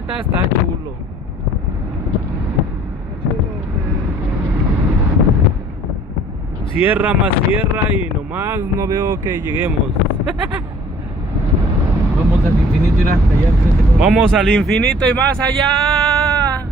neta está chulo. Sierra más sierra y nomás no veo que lleguemos. Vamos al infinito, mira, allá enfrente. Vamos al infinito y más allá.